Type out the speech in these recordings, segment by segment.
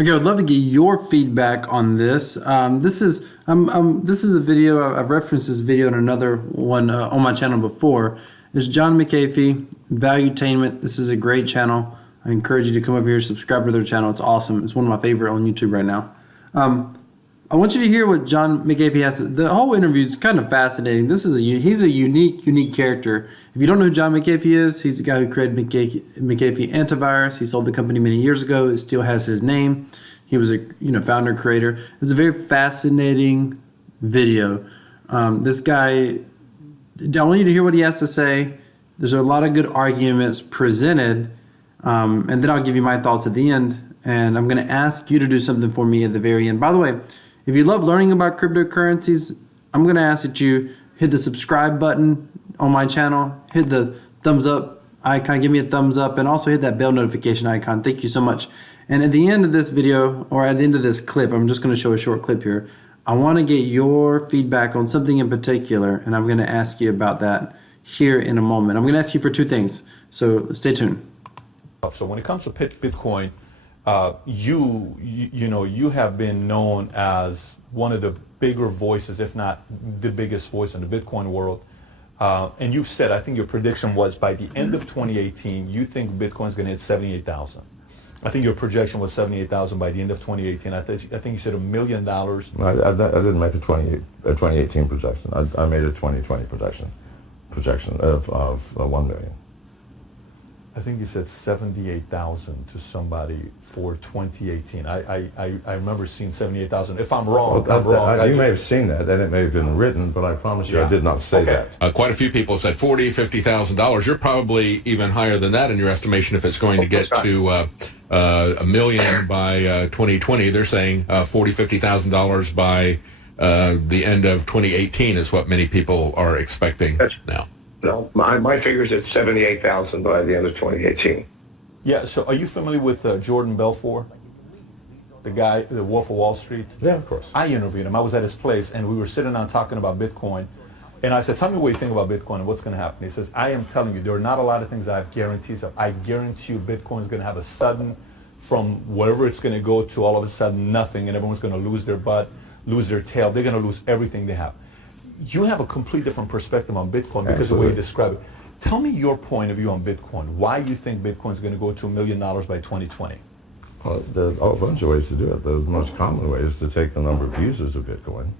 Okay, I'd love to get your feedback on this. This is a video I've referenced this video in another one on my channel before. It's John McAfee, Valuetainment. This is a great channel. I encourage you to come over here, subscribe to their channel. It's awesome. It's one of my favorite on YouTube right now. I want you to hear what John McAfee has to, the whole interview is kind of fascinating. He's a unique character. If you don't know who John McAfee is, he's the guy who created McAfee Antivirus. He sold the company many years ago. It still has his name. He was a founder, creator. It's a very fascinating video. This guy, I want you to hear what he has to say. There's a lot of good arguments presented, and then I'll give you my thoughts at the end. And I'm going to ask you to do something for me at the very end. By the way, if you love learning about cryptocurrencies, I'm going to ask that you hit the subscribe button on my channel, hit the thumbs up icon, give me a thumbs up, and also hit that bell notification icon. Thank you so much. And at the end of this video, or at the end of this clip, I'm just going to show a short clip here. I want to get your feedback on something in particular, and I'm going to ask you about that here in a moment. I'm going to ask you for two things, so stay tuned. So when it comes to Bitcoin, you have been known as one of the bigger voices, if not the biggest voice in the Bitcoin world. And you've said, I think your prediction was by the end of 2018, you think Bitcoin's going to hit 78,000. I think your projection was 78,000 by the end of 2018. I think you said $1 million. I didn't make a 2018 projection. I made a 2020 projection of 1 million. I think you said 78,000 to somebody for 2018. I remember seeing 78,000. If I'm wrong, I'm wrong. You may have seen that, and it may have been written, but I promise you I did not say that. Quite a few people said $40,000, $50,000. You're probably even higher than that in your estimation if it's going to get to $1 million by 2020. They're saying $40,000, $50,000 by the end of 2018 is what many people are expecting now. No, my figure's at 78,000 by the end of 2018. Yeah, so are you familiar with Jordan Belfort? The guy, the Wolf of Wall Street? Yeah, of course. I interviewed him. I was at his place, and we were sitting down talking about Bitcoin. And I said, tell me what you think about Bitcoin and what's going to happen. He says, I am telling you, there are not a lot of things I have guarantees of. I guarantee you Bitcoin is going to have a sudden, from wherever it's going to go to all of a sudden nothing, and everyone's going to lose their butt, lose their tail. They're going to lose everything they have. You have a complete different perspective on Bitcoin because of the way you describe it. Tell me your point of view on Bitcoin. Why you think Bitcoin is going to go to $1 million by 2020? Well, there's a bunch of ways to do it. The most common way is to take the number of users of Bitcoin.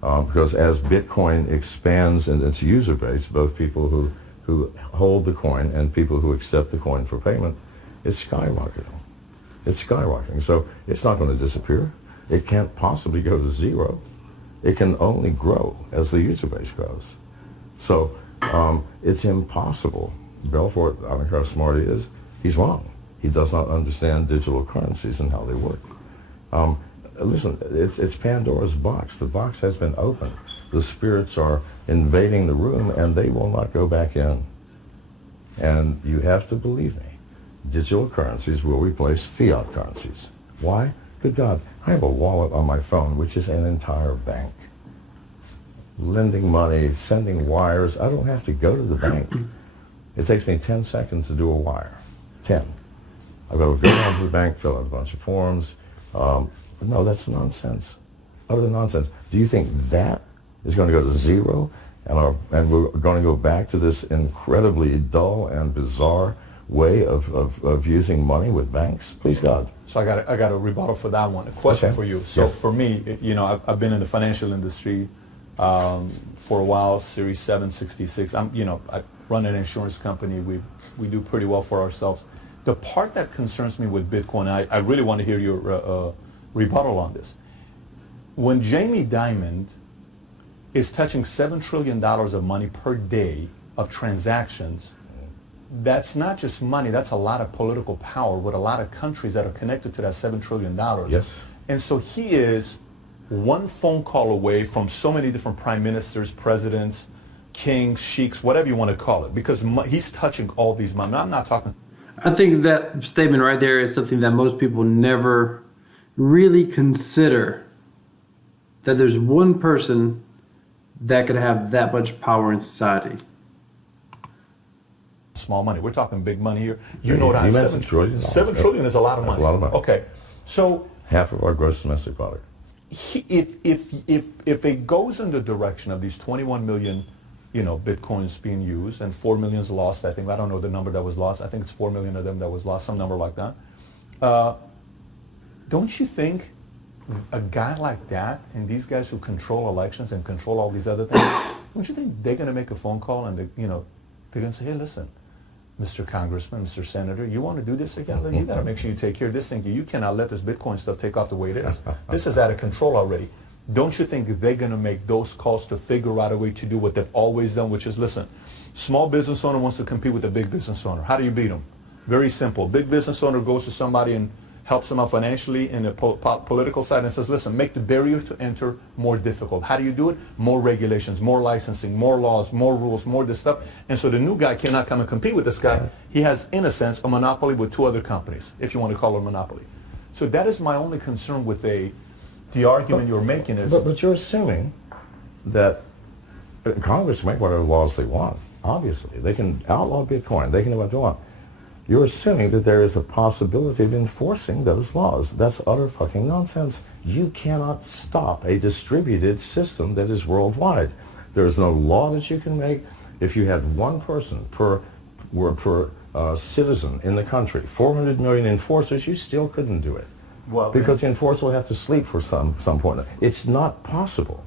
Because as Bitcoin expands in its user base, both people who hold the coin and people who accept the coin for payment, it's skyrocketing. It's skyrocketing. So it's not going to disappear. It can't possibly go to zero. It can only grow as the user base grows. So it's impossible. Belfort, I don't care how smart he is, he's wrong. He does not understand digital currencies and how they work. Listen, it's Pandora's box. The box has been opened. The spirits are invading the room, and they will not go back in. And you have to believe me. Digital currencies will replace fiat currencies. Why? Good God, I have a wallet on my phone, which is an entire bank. Lending money, sending wires. I don't have to go to the bank. It takes me 10 seconds to do a wire. 10. I've got to go down to the bank, fill out a bunch of forms. No, that's nonsense. Utter nonsense. Do you think that is going to go to zero and we're going to go back to this incredibly dull and bizarre way of using money with banks? Please God. So I got a rebuttal for that one. A question for you. So for me, I've been in the financial industry for a while. Series 766. I run an insurance company. We do pretty well for ourselves. The part that concerns me with Bitcoin, I really want to hear your rebuttal on this. When Jamie Dimon is touching $7 trillion of money per day of transactions, that's not just money, that's a lot of political power with a lot of countries that are connected to that $7 trillion. Yes. And so he is one phone call away from so many different prime ministers, presidents, kings, sheiks, whatever you want to call it, because he's touching all these money. I'm not talking. I think that statement right there is something that most people never really consider, that there's one person that could have that much power in society. Small money. We're talking big money here. You know what you mentioned $7 trillion. $7 trillion is a lot of money. That's a lot of money. Okay. So Half of our gross domestic product. if it goes in the direction of these 21 million, Bitcoins being used and 4 million is lost, I think, I don't know the number that was lost. I think it's 4 million of them that was lost, some number like that. Don't you think a guy like that and these guys who control elections and control all these other things, don't you think they're going to make a phone call and they're going to say, hey, listen, Mr. Congressman, Mr. Senator, you want to do this again? You got to make sure you take care of this thing. You cannot let this Bitcoin stuff take off the way it is. This is out of control already. Don't you think they're going to make those calls to figure out a way to do what they've always done, which is, listen, small business owner wants to compete with a big business owner. How do you beat them? Very simple. Big business owner goes to somebody and helps them out financially in the political side and says, listen, make the barrier to enter more difficult. How do you do it? More regulations, more licensing, more laws, more rules, more this stuff. And so the new guy cannot come and compete with this guy. He has, in a sense, a monopoly with two other companies, if you want to call it a monopoly. So that is my only concern with the argument you're making is... But you're assuming that Congress can make whatever laws they want, obviously. They can outlaw Bitcoin. They can do what they want. You're assuming that there is a possibility of enforcing those laws. That's utter fucking nonsense. You cannot stop a distributed system that is worldwide. There is no law that you can make. If you had one person per citizen in the country, 400 million enforcers, you still couldn't do it. Well, because the enforcer will have to sleep for some point. It's not possible.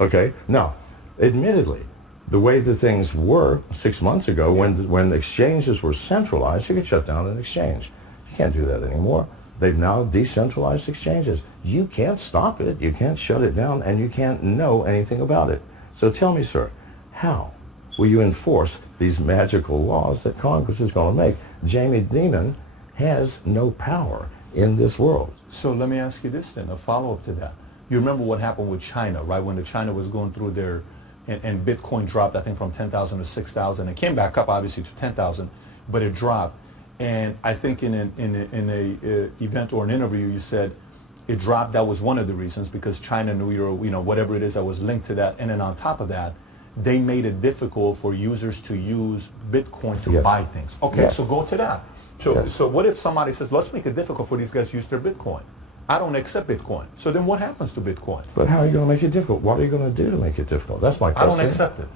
Okay? Now, admittedly, the way the things were 6 months ago, when exchanges were centralized, you could shut down an exchange. You can't do that anymore. They've now decentralized exchanges. You can't stop it, you can't shut it down, and you can't know anything about it. So tell me, sir, how will you enforce these magical laws that Congress is going to make? Jamie Dimon has no power in this world. So let me ask you this then, a follow-up to that. You remember what happened with China, right? When China was going through their... And Bitcoin dropped, I think, from 10,000 to 6,000. It came back up, obviously, to 10,000, but it dropped. And I think in a event or an interview, you said it dropped. That was one of the reasons, because China knew whatever it is that was linked to that. And then on top of that, they made it difficult for users to use Bitcoin to buy things. Okay, so go to that. So what if somebody says, let's make it difficult for these guys to use their Bitcoin? I don't accept Bitcoin. So then what happens to Bitcoin? But how are you going to make it difficult? What are you going to do to make it difficult? That's my question. I don't accept it.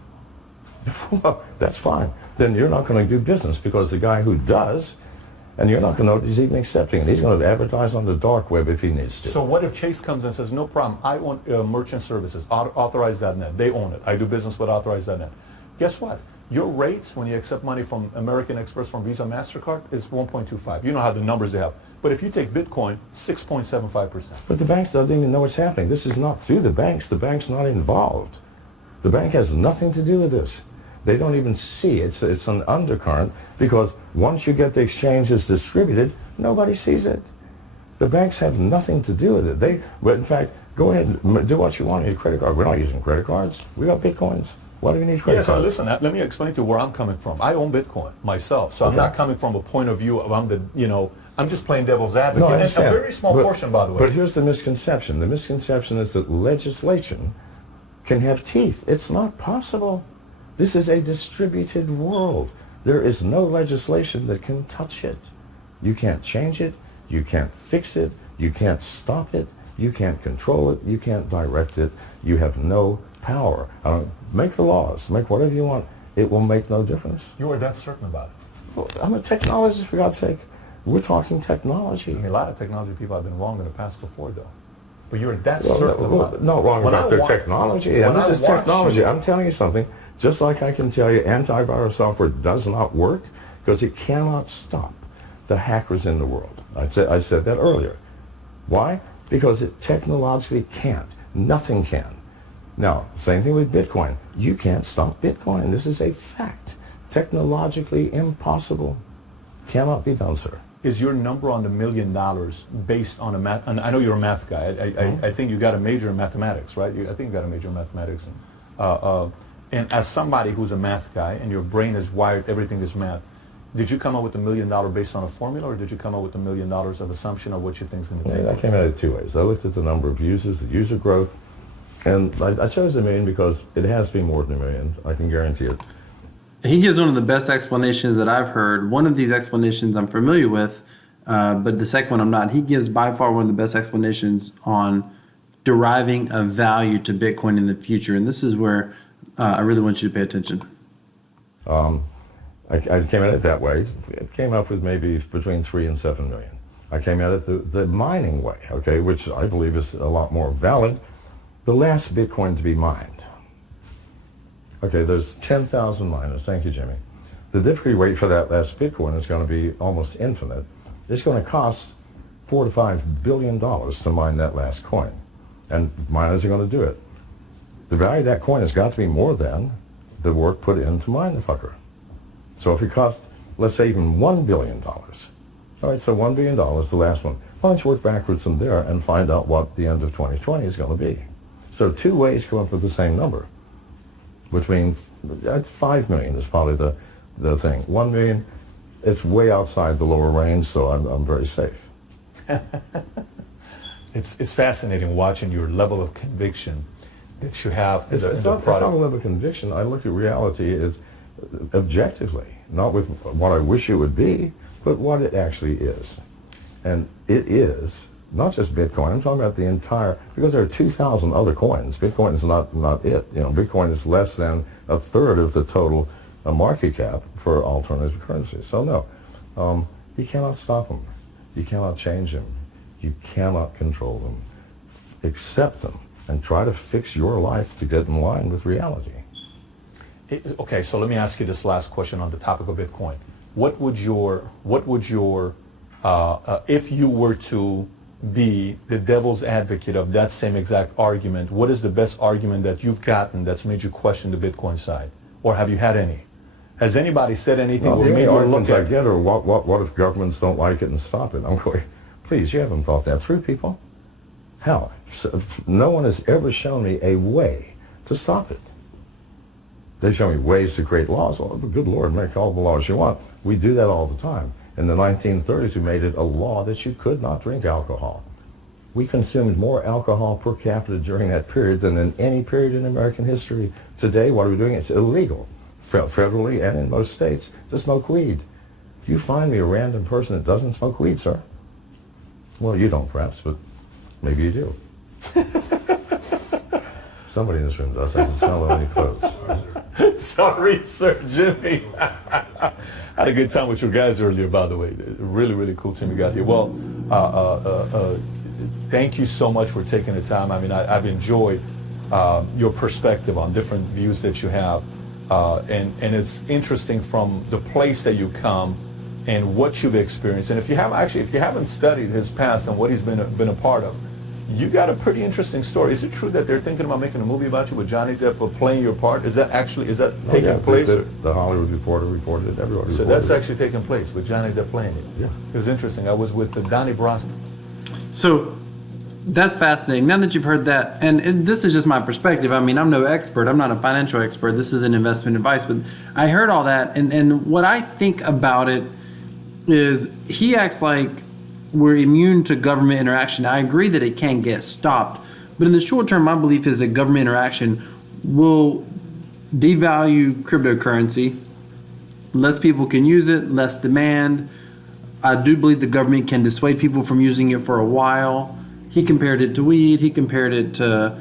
Well, that's fine. Then you're not going to do business, because the guy who does, and you're not going to know if he's even accepting it. He's going to advertise on the dark web if he needs to. So what if Chase comes and says, no problem, I own merchant services, authorize.net. They own it. I do business with authorize.net. Guess what? Your rates when you accept money from American Express, from Visa, MasterCard, is 1.25. You know how the numbers they have. But if you take Bitcoin, 6.75%. But the banks don't even know what's happening. This is not through the banks. The bank's not involved. The bank has nothing to do with this. They don't even see it. It's an undercurrent, because once you get the exchanges distributed, nobody sees it. The banks have nothing to do with it. But in fact, go ahead and do what you want on your credit card. We're not using credit cards. We got Bitcoins. Why do we need credit cards? Listen, let me explain to you where I'm coming from. I own Bitcoin myself, so I'm not coming from a point of view of I'm just playing devil's advocate. No, I It's a understand. very small portion, by the way. But here's the misconception. The misconception is that legislation can have teeth. It's not possible. This is a distributed world. There is no legislation that can touch it. You can't change it. You can't fix it. You can't stop it. You can't control it. You can't direct it. You have no power. Make the laws. Make whatever you want. It will make no difference. You are that certain about it. Well, I'm a technologist, for God's sake. We're talking technology. I mean, a lot of technology people have been wrong in the past before, though. But you're that certain about it. Not wrong When about I their wa- technology. when And this I is watch technology. you- I'm telling you something. Just like I can tell you antivirus software does not work because it cannot stop the hackers in the world. I said that earlier. Why? Because it technologically can't. Nothing can. Now, same thing with Bitcoin. You can't stop Bitcoin. This is a fact. Technologically impossible. Cannot be done, sir. Is your number on the $1 million based on a math? And I know you're a math guy. I think you got a major in mathematics, right? I think you got a major in mathematics. And as somebody who's a math guy and your brain is wired, everything is math, did you come up with $1 million based on a formula, or did you come up with $1 million of assumption of what you think is going to take? I came at it two ways. I looked at the number of users, the user growth, and I chose $1 million because it has to be more than $1 million. I can guarantee it. He gives one of the best explanations that I've heard. One of these explanations I'm familiar with but the second one I'm not. He gives by far one of the best explanations on deriving a value to Bitcoin in the future, and this is where I really want you to pay attention. I came at it that way. It came up with maybe between 3 and 7 million. I came at it the mining way, okay, which I believe is a lot more valid. The last Bitcoin to be mined. Okay, there's 10,000 miners. Thank you, Jimmy. The difficulty rate for that last Bitcoin is going to be almost infinite. It's going to cost $4 to $5 billion to mine that last coin, and miners are going to do it. The value of that coin has got to be more than the work put in to mine the fucker. So if it costs, let's say, even $1 billion, all right, so $1 billion, the last one. Why don't you work backwards from there and find out what the end of 2020 is going to be? So 2 ways come up with the same number. Between, that's 5 million is probably the thing. 1 million, it's way outside the lower range, so I'm very safe. It's fascinating watching your level of conviction that you have in the It's not product. a level of conviction. I look at reality as objectively, not with what I wish it would be, but what it actually is. And it is not just Bitcoin. I'm talking about the entire, because there are 2,000 other coins. Bitcoin is not it. You know, Bitcoin is less than a third of the total market cap for alternative currencies. So no, you cannot stop them. You cannot change them. You cannot control them. Accept them and try to fix your life to get in line with reality. Okay, so let me ask you this last question on the topic of Bitcoin. What would your if you were to be the devil's advocate of that same exact argument, what is the best argument that you've gotten that's made you question the Bitcoin side? Or have you had any? Has anybody said anything Well, or the made only you look arguments I at get are what if governments don't like it and stop it? I'm going, please, you haven't thought that through, people. How? No one has ever shown me a way to stop it. They show me ways to create laws. Well, good Lord, make all the laws you want. We do that all the time. In the 1930s, we made it a law that you could not drink alcohol. We consumed more alcohol per capita during that period than in any period in American history. Today, what are we doing? It's illegal, federally and in most states, to smoke weed. If you find me a random person that doesn't smoke weed, sir, well, you don't perhaps, but maybe you do. Somebody in this room does. I can smell it on your clothes. Sorry, Sir Jimmy. I had a good time with you guys earlier, by the way. Really, really cool team you got here. Well, thank you so much for taking the time. I mean, I've enjoyed your perspective on different views that you have. And it's interesting from the place that you come and what you've experienced. And if you haven't studied his past and what he's been a part of, you got a pretty interesting story. Is it true that they're thinking about making a movie about you with Johnny Depp playing your part? Is that taking place? The Hollywood Reporter reported it. Everybody So reported that's it. actually taking place with Johnny Depp playing it. Yeah. It was interesting. I was with Donnie Bronson. So that's fascinating. Now that you've heard that, and this is just my perspective. I mean, I'm no expert. I'm not a financial expert. This is an investment advice. But I heard all that, and what I think about it is he acts like we're immune to government interaction. I agree that it can get stopped. But in the short term, my belief is that government interaction will devalue cryptocurrency. Less people can use it, less demand. I do believe the government can dissuade people from using it for a while. He compared it to weed. He compared it to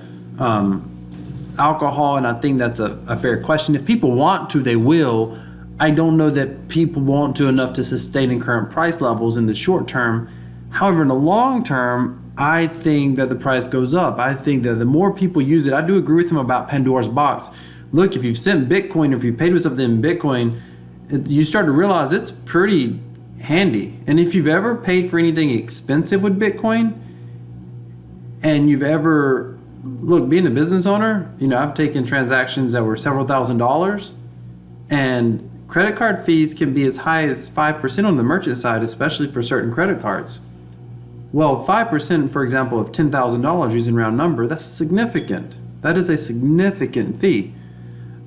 alcohol, and I think that's a fair question. If people want to, they will. I don't know that people want to enough to sustain in current price levels in the short term. However, in the long term, I think that the price goes up. I think that the more people use it, I do agree with him about Pandora's box. Look, if you've sent Bitcoin, or if you paid with something in Bitcoin, you start to realize it's pretty handy. And if you've ever paid for anything expensive with Bitcoin, and you've ever, look, being a business owner, I've taken transactions that were several $1,000s, and credit card fees can be as high as 5% on the merchant side, especially for certain credit cards. Well, 5%, for example, of $10,000 using round number, that's significant. That is a significant fee.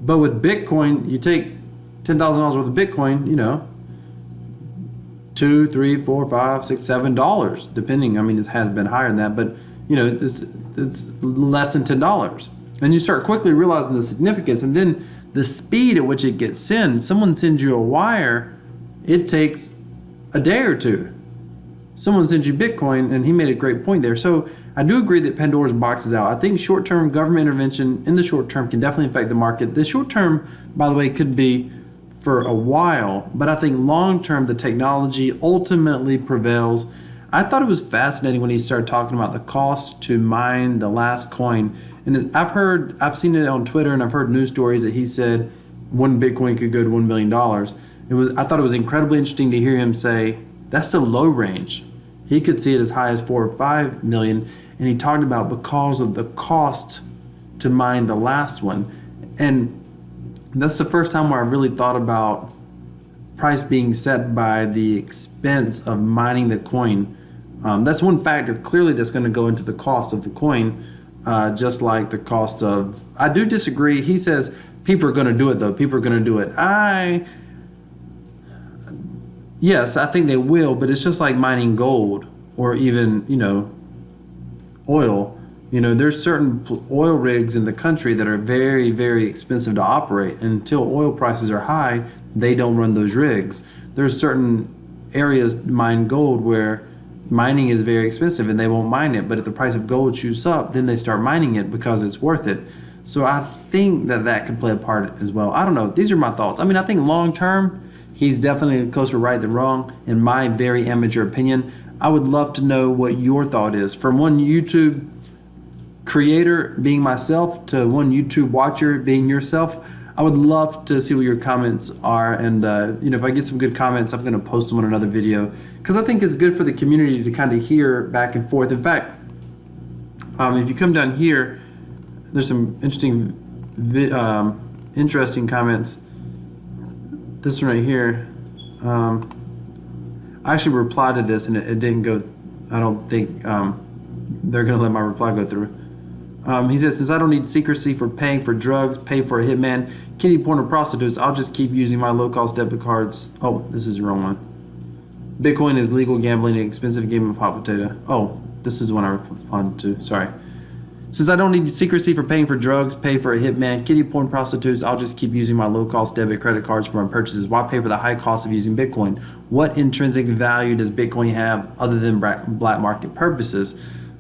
But with Bitcoin, you take $10,000 worth of Bitcoin, $2, $3, $4, $5, $6, $7, depending. I mean, it has been higher than that, but it's less than $10. And you start quickly realizing the significance, and then the speed at which it gets sent. Someone sends you a wire, it takes a day or two. someone sends you Bitcoin, and he made a great point there. So I do agree that Pandora's box is out. I think short-term government intervention in the short term can definitely affect the market. The short term, by the way, could be for a while, but I think long-term the technology ultimately prevails. I thought it was fascinating when he started talking about the cost to mine the last coin. And I've seen it on Twitter, and I've heard news stories that he said one Bitcoin could go to $1 million. I thought it was incredibly interesting to hear him say that's the low range. He could see it as high as 4 or 5 million, and he talked about because of the cost to mine the last one. And that's the first time where I really thought about price being set by the expense of mining the coin. That's one factor clearly that's going to go into the cost of the coin, just like the cost of. I do disagree. He says people are going to do it though. People are going to do it. Yes, I think they will, but it's just like mining gold or even oil. There's certain oil rigs in the country that are very, very expensive to operate. And until oil prices are high, they don't run those rigs. There's certain areas mine gold where mining is very expensive and they won't mine it. But if the price of gold shoots up, then they start mining it because it's worth it. So I think that could play a part as well. I don't know. These are my thoughts. I mean, I think long term, he's definitely closer right than wrong, in my very amateur opinion. I would love to know what your thought is. From one YouTube creator being myself to one YouTube watcher being yourself, I would love to see what your comments are. And if I get some good comments, I'm going to post them on another video because I think it's good for the community to kind of hear back and forth. In fact, if you come down here, there's some interesting comments. This one right here, I actually replied to this and it didn't go. I don't think they're going to let my reply go through. He says, since I don't need secrecy for paying for drugs, pay for a hitman, kitty porn, or prostitutes, I'll just keep using my low-cost debit cards. Oh, this is the wrong one. Bitcoin is legal gambling, an expensive game of hot potato. Oh, this is the one I responded to. Sorry. Since I don't need secrecy for paying for drugs, pay for a hitman, kitty porn, prostitutes, I'll just keep using my low-cost debit credit cards for my purchases. Why pay for the high cost of using Bitcoin? What intrinsic value does Bitcoin have other than black market purposes?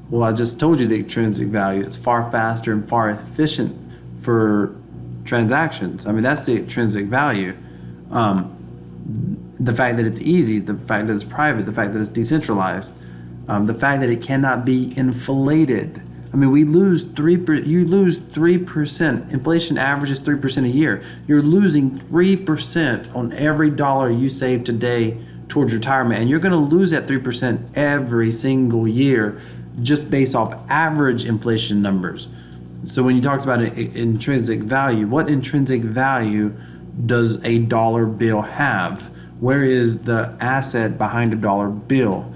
Well, I just told you the intrinsic value. It's far faster and far efficient for transactions. I mean, that's the intrinsic value. The fact that it's easy, the fact that it's private, the fact that it's decentralized, the fact that it cannot be inflated. I mean, you lose 3%. Inflation averages 3% a year. You're losing 3% on every dollar you save today towards retirement. And you're going to lose that 3% every single year just based off average inflation numbers. So when you talk about intrinsic value, what intrinsic value does a dollar bill have? Where is the asset behind a dollar bill?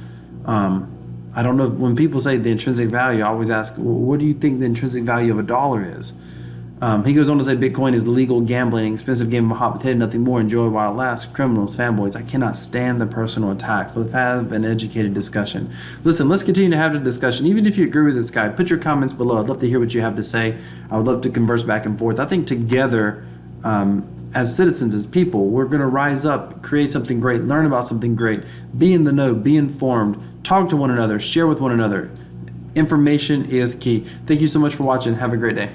I don't know. When people say the intrinsic value, I always ask, well, what do you think the intrinsic value of a dollar is? He goes on to say Bitcoin is legal gambling, expensive game of a hot potato, nothing more. Enjoy while it lasts. Criminals, fanboys. I cannot stand the personal attacks. Let's have an educated discussion. Listen, let's continue to have the discussion. Even if you agree with this guy, put your comments below. I'd love to hear what you have to say. I would love to converse back and forth. I think together, as citizens, as people, we're going to rise up, create something great, learn about something great, be in the know, be informed, talk to one another, share with one another. Information is key. Thank you so much for watching. Have a great day.